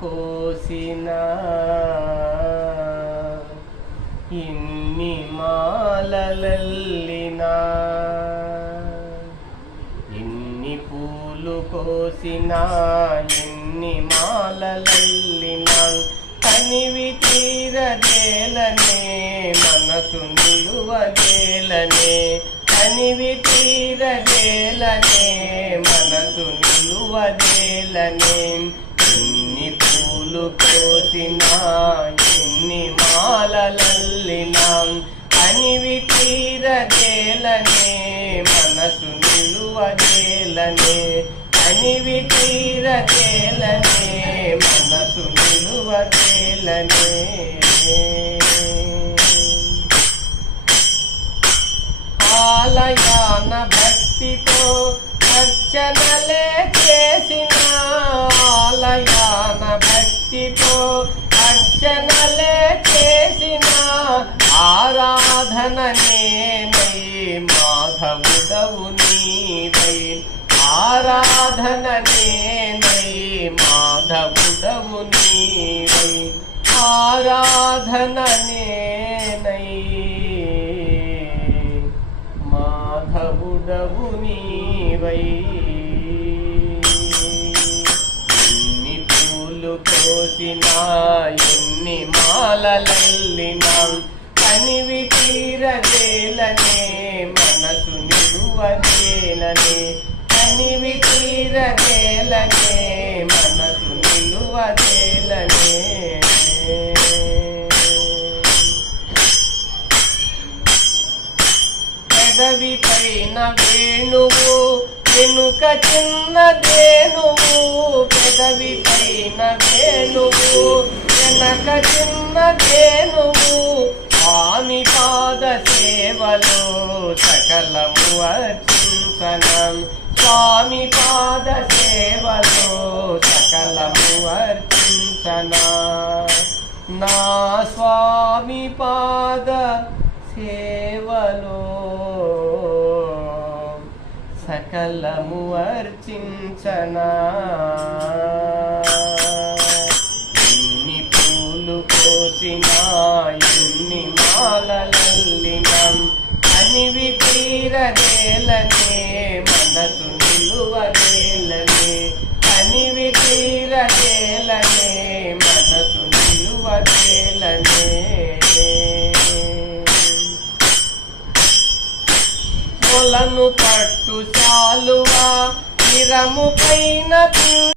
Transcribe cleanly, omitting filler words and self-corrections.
కోసినా ఇన్ని మాలలల్లినా ఇన్ని పూలు కోసినా ఎన్ని మాలలల్లినా కనివి తీరదేలనే మనసు నిలువదేలనే కనివి తీరదేలనే మనసు నిలువదేలనే ఎన్ని పూలు కోసినా ఎన్ని మాలలల్లినా కనివి తీరదేలనే మనసు నిలువదేలనే కనివి తీరదేలనే మనసు నిలువదేలనే ఆలయాన భక్తితో అర్చనలే చేసిన ఆలయాన భక్తితో అర్చనలే చేసిన ఆరాధన నేనై మాధవుడవు నీవై ఆరాధన నేనై మాధవుడవు నీవై ఆరాధన నేనై మాధవుడవు నీవై ఎన్ని పూలు కోసినా ఎన్ని మాలలల్లినా కనివి తీరదేలనే మనసు నిలువదేలనే కనివి తీరదేలనే మనసు నిలువదేలనే పెదవి పైన వేణువు వెనుక చిన్నదేనువు పెదవి పైన వేణువు వెనక చిన్నదేనువు స్వామి పాద సేవలో సకలము అర్చించనం స్వామి పాద సేవలో సకలము అర్చించనా నా స్వామి పాద సేవలో సకలము అర్చించనా ఎన్ని పూలు కోసినా ఎన్ని మాలలల్లినా కనివి తీరదేలనే మనసు నిలువదేలనే కనివి తీరదేలనే మనసు నిలువదేలనే మొలను పట్టు చాలువా నిరము పైన